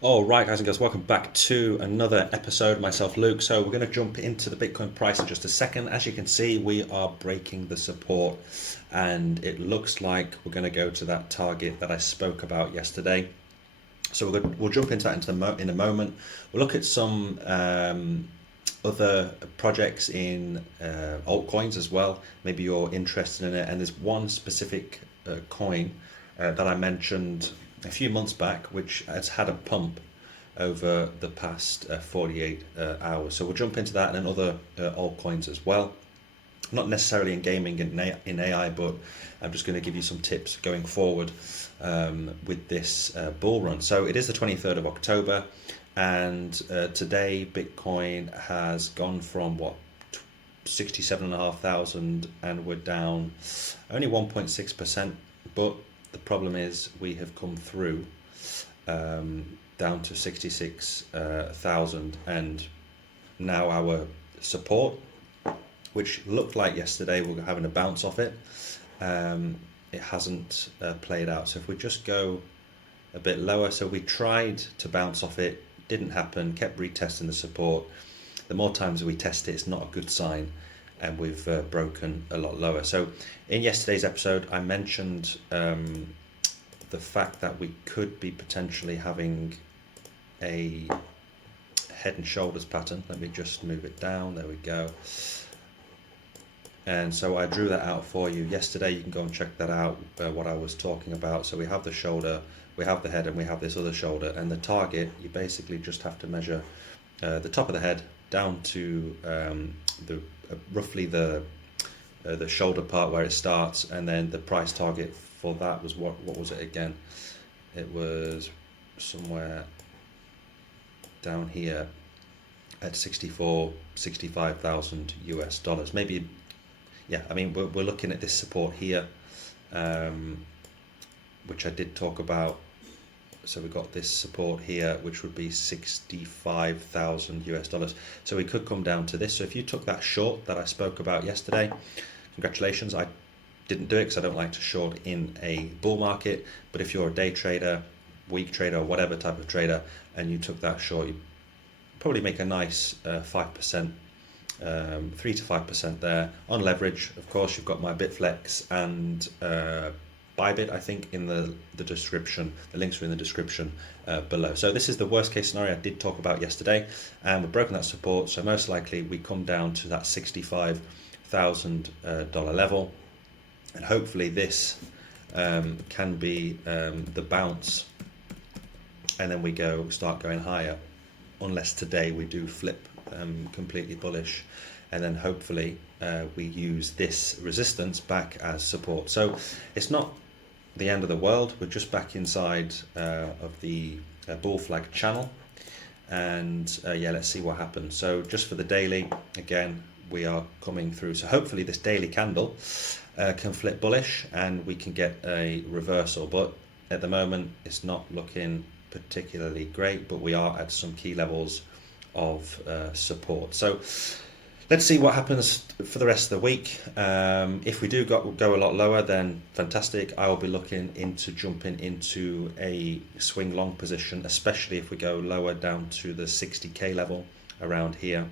All right, guys and girls, welcome back to another episode. Myself, Luke. So we're going to jump into the Bitcoin price in just a second. As you can see, we are breaking the support, and it looks like we're going to go to that target that I spoke about yesterday. So we'll jump into that in a moment. We'll look at some other projects in altcoins as well. Maybe you're interested in it. And there's one specific coin that I mentioned a few months back, which has had a pump over the past 48 hours. So we'll jump into that and then other altcoins as well. Not necessarily in gaming and in AI, but I'm just going to give you some tips going forward with this bull run. So it is the 23rd of October, and today Bitcoin has gone from 67,500, and we're down only 1.6%. But the problem is we have come through down to 66,000, and now our support, which looked like yesterday we were having a bounce off it, it hasn't played out. So if we just go a bit lower, so we tried to bounce off it, didn't happen, kept retesting the support. The more times we test it, it's not a good sign, and we've broken a lot lower. So in yesterday's episode, I mentioned the fact that we could be potentially having a head and shoulders pattern. Let me just move it down. There we go. And so I drew that out for you yesterday. You can go and check that out, what I was talking about. So we have the shoulder, we have the head, and we have this other shoulder. And the target, you basically just have to measure the top of the head down to roughly the shoulder part where it starts, and then the price target for that was what was it again? It was somewhere down here at 65,000 US dollars. Maybe, yeah, I mean, we're looking at this support here, which I did talk about. So we got this support here, which would be 65,000 US dollars. So we could come down to this. So if you took that short that I spoke about yesterday, congratulations. I didn't do it because I don't like to short in a bull market. But if you're a day trader, week trader, or whatever type of trader, and you took that short, you probably make a nice 5%, 3 to 5% there on leverage. Of course, you've got my Bitflex and Bybit, I think, in the description. The links are in the description below. So this is the worst case scenario I did talk about yesterday, and we've broken that support. So most likely we come down to that $65,000 level, and hopefully this can be the bounce, and then we start going higher, unless today we do flip completely bullish, and then hopefully we use this resistance back as support. So it's not the end of the world. We're just back inside of the bull flag channel, and yeah, let's see what happens. So just for the daily, again, we are coming through. So hopefully this daily candle can flip bullish and we can get a reversal, but at the moment it's not looking particularly great, but we are at some key levels of support. So let's see what happens for the rest of the week. If we do go a lot lower, then fantastic. I will be looking into jumping into a swing long position, especially if we go lower down to the 60k level around here.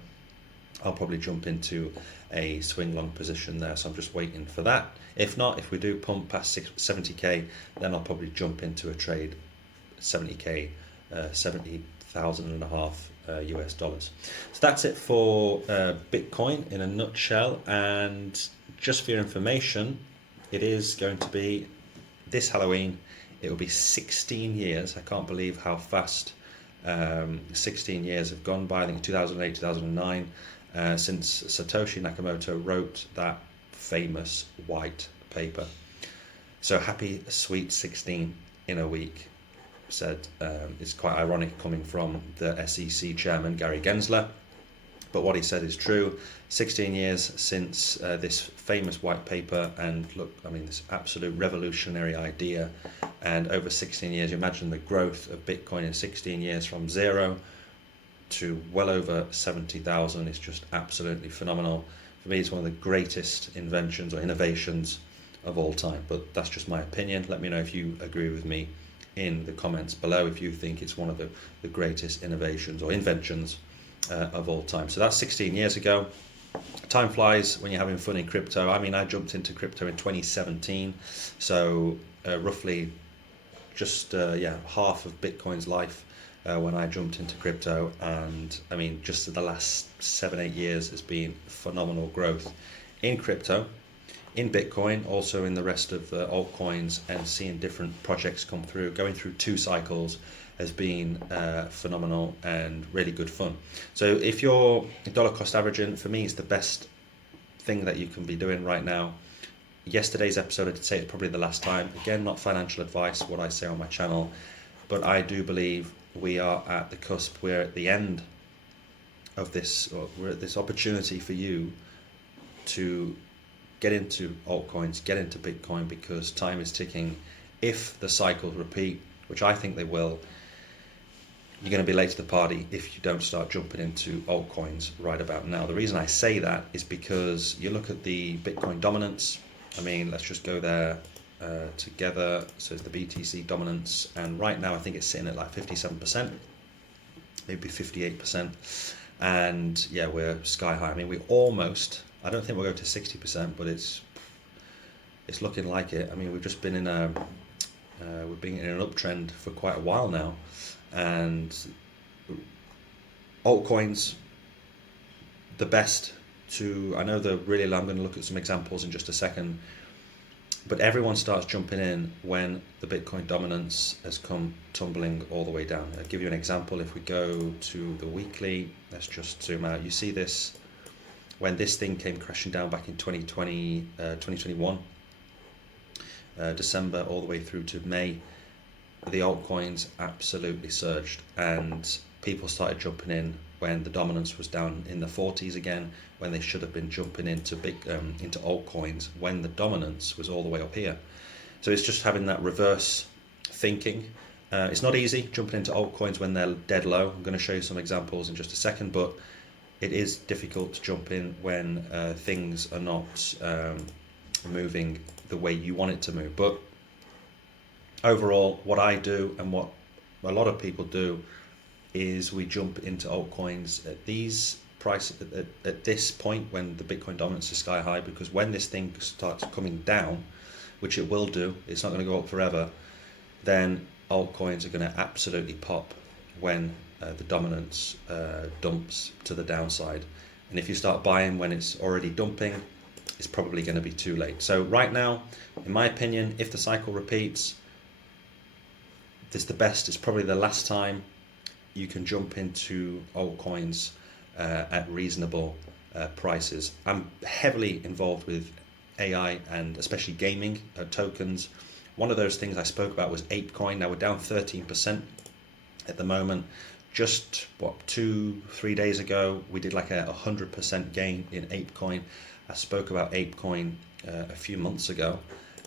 I'll probably jump into a swing long position there, so I'm just waiting for that. If not, if we do pump past 70k, then I'll probably jump into a trade 70k, 70,000 and a half US dollars. So that's it for Bitcoin in a nutshell. And just for your information, it is going to be this Halloween. It will be 16 years. I can't believe how fast 16 years have gone by. I think 2008, 2009, since Satoshi Nakamoto wrote that famous white paper. So happy sweet 16 in a week. Said it's quite ironic coming from the SEC chairman Gary Gensler, but what he said is true. 16 years since this famous white paper, and look, I mean, this absolute revolutionary idea, and over 16 years, you imagine the growth of Bitcoin in 16 years from zero to well over 70,000. It's just absolutely phenomenal. For me, it's one of the greatest inventions or innovations of all time, but that's just my opinion. Let me know if you agree with me in the comments below if you think it's one of the greatest innovations or inventions of all time. So that's 16 years ago. Time flies when you're having fun in crypto. I mean, I jumped into crypto in 2017, so roughly just half of Bitcoin's life when I jumped into crypto. And I mean, just the last 7-8 years has been phenomenal growth in crypto, in Bitcoin, also in the rest of altcoins, and seeing different projects come through, going through 2 cycles has been phenomenal and really good fun. So if you're dollar cost averaging, for me it's the best thing that you can be doing right now. Yesterday's episode, I'd say it's probably the last time. Again, not financial advice, what I say on my channel, but I do believe we are at the cusp. We're at the end of this, or we're at this opportunity for you to get into altcoins, get into Bitcoin, because time is ticking. If the cycles repeat, which I think they will, you're going to be late to the party if you don't start jumping into altcoins right about now. The reason I say that is because you look at the Bitcoin dominance. I mean, let's just go there together. So it's the BTC dominance, and right now I think it's sitting at like 57%, maybe 58%, and yeah, we're sky high. I mean, we almost, I don't think we'll go to 60%, but it's looking like it. I mean, we've just been in we've been in an uptrend for quite a while now, and altcoins, the best to, I know they're really low. I'm going to look at some examples in just a second, but everyone starts jumping in when the Bitcoin dominance has come tumbling all the way down. I'll give you an example. If we go to the weekly, let's just zoom out. You see this, when this thing came crashing down back in 2021, December all the way through to May, the altcoins absolutely surged, and people started jumping in when the dominance was down in the 40s again, when they should have been jumping into into altcoins when the dominance was all the way up here. So it's just having that reverse thinking. It's not easy jumping into altcoins when they're dead low. I'm going to show you some examples in just a second, but it is difficult to jump in when things are not moving the way you want it to move. But overall, what I do and what a lot of people do is we jump into altcoins at these prices, at this point when the Bitcoin dominance is sky high, because when this thing starts coming down, which it will do, it's not going to go up forever, then altcoins are going to absolutely pop when the dominance dumps to the downside. And if you start buying when it's already dumping, it's probably going to be too late. So right now, in my opinion, if the cycle repeats, it's the best, it's probably the last time you can jump into altcoins at reasonable prices. I'm heavily involved with AI and especially gaming tokens. One of those things I spoke about was ApeCoin. Now we're down 13% at the moment. Just 2-3 days ago, we did like a 100% gain in ApeCoin. I spoke about ApeCoin a few months ago,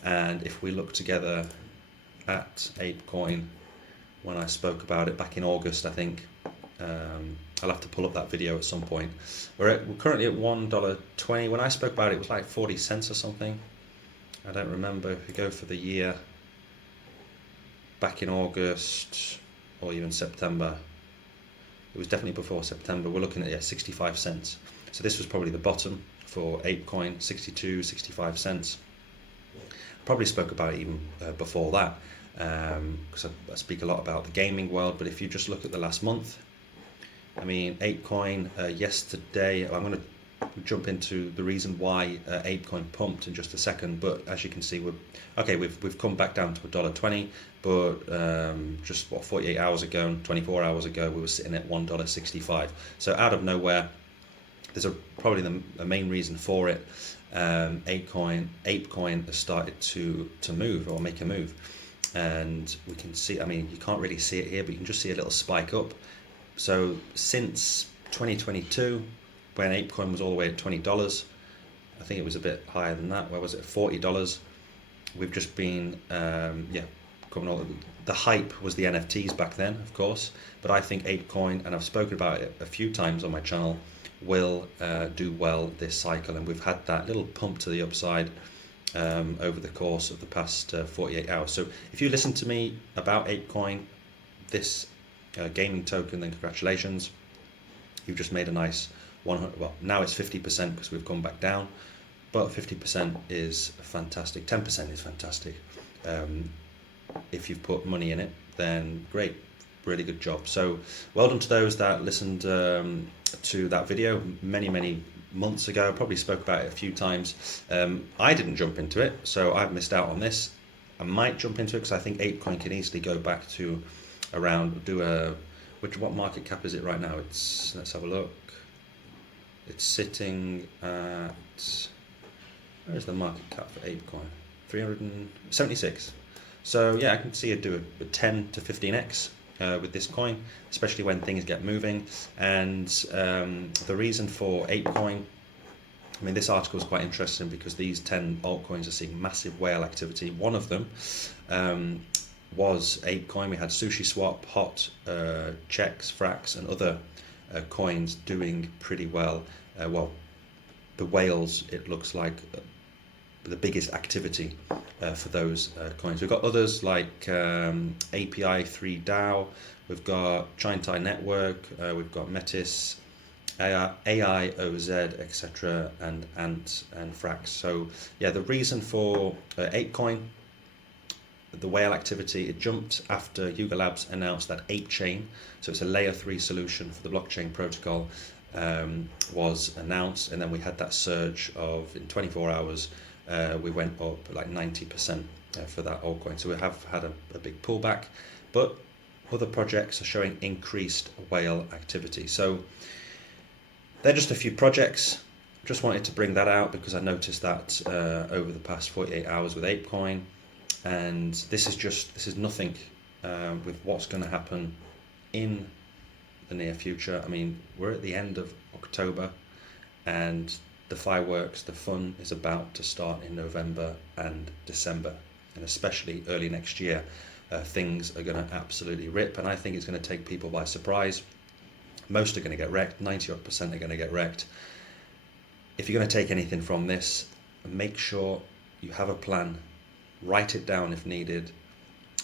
and if we look together at ApeCoin, when I spoke about it back in August, I think, I'll have to pull up that video at some point. We're currently at $1.20. When I spoke about it, it was like 40 cents or something. I don't remember. If we go for the year, back in August or even September, it was definitely before September, we're looking at 65 cents. So this was probably the bottom for ApeCoin, 62, 65 cents. Probably spoke about it even before that, because I speak a lot about the gaming world. But if you just look at the last month, I mean, ApeCoin yesterday, I'm going to jump into the reason why ApeCoin pumped in just a second, but as you can see, we've come back down to $1.20, but just 48 hours ago, 24 hours ago, we were sitting at $1.65. So out of nowhere, there's probably the main reason for it. ApeCoin has started to move or make a move, and we can see, I mean, you can't really see it here, but you can just see a little spike up. So since 2022, when ApeCoin was all the way at $20, I think it was a bit higher than that. Where was it? $40. We've just been, coming on. The hype was the NFTs back then, of course, but I think ApeCoin, and I've spoken about it a few times on my channel, will do well this cycle. And we've had that little pump to the upside, over the course of the past 48 hours. So if you listen to me about ApeCoin, this gaming token, then congratulations. You've just made a nice 100, well, now it's 50% because we've gone back down, but 50% is fantastic. 10% is fantastic. If you've put money in it, then great, really good job. So well done to those that listened to that video many months ago. Probably spoke about it a few times. I didn't jump into it, so I've missed out on this. I might jump into it because I think ApeCoin can easily go back to around, what market cap is it right now? Let's have a look. It's sitting at, where's the market cap for ApeCoin? 376. So yeah, I can see it do a 10 to 15x with this coin, especially when things get moving. And the reason for ApeCoin, I mean, this article is quite interesting because these 10 altcoins are seeing massive whale activity. One of them was ApeCoin. We had SushiSwap, HOT, Checks, Frax, and other coins doing pretty well. Well, the whales, it looks like the biggest activity for those coins. We've got others like API3 DAO, we've got Chintai Network, we've got Metis, AIOZ, etc., and Ant and Frax. So yeah, the reason for ApeCoin, the whale activity, it jumped after Yuga Labs announced that ApeChain, so it's a layer 3 solution for the blockchain protocol, was announced, and then we had that surge of, in 24 hours, we went up like 90% for that altcoin. So we have had a big pullback, but other projects are showing increased whale activity. So they're just a few projects. Just wanted to bring that out because I noticed that over the past 48 hours with ApeCoin. And this is nothing with what's going to happen in the near future. I mean, we're at the end of October, and the fireworks, the fun is about to start in November and December, and especially early next year. Things are going to absolutely rip, and I think it's going to take people by surprise. Most are going to get wrecked, 90% are going to get wrecked. If you're going to take anything from this, make sure you have a plan. Write it down if needed,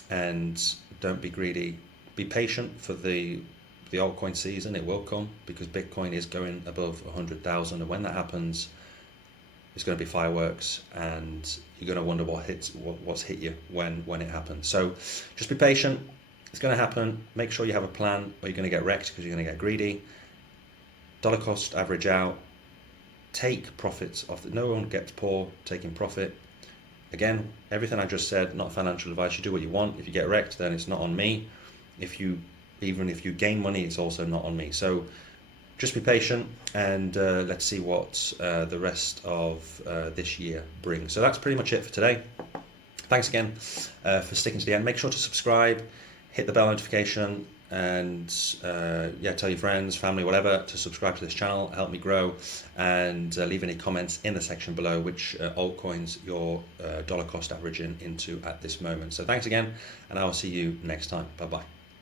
and don't be greedy. Be patient for the altcoin season. It will come because Bitcoin is going above 100,000, and when that happens, it's going to be fireworks, and you're going to wonder what's hit you when it happens. So just be patient. It's going to happen. Make sure you have a plan, or you're going to get wrecked because you're going to get greedy. Dollar cost average out. Take profits off. No one gets poor taking profit. Again, everything I just said, not financial advice. You do what you want. If you get wrecked, then it's not on me. Even if you gain money, it's also not on me. So just be patient, and let's see what the rest of this year brings. So that's pretty much it for today. Thanks again for sticking to the end. Make sure to subscribe, hit the bell notification, and tell your friends, family, whatever, to subscribe to this channel. Help me grow, and leave any comments in the section below which altcoins you're dollar cost averaging into at this moment. So thanks again, and I will see you next time. Bye bye.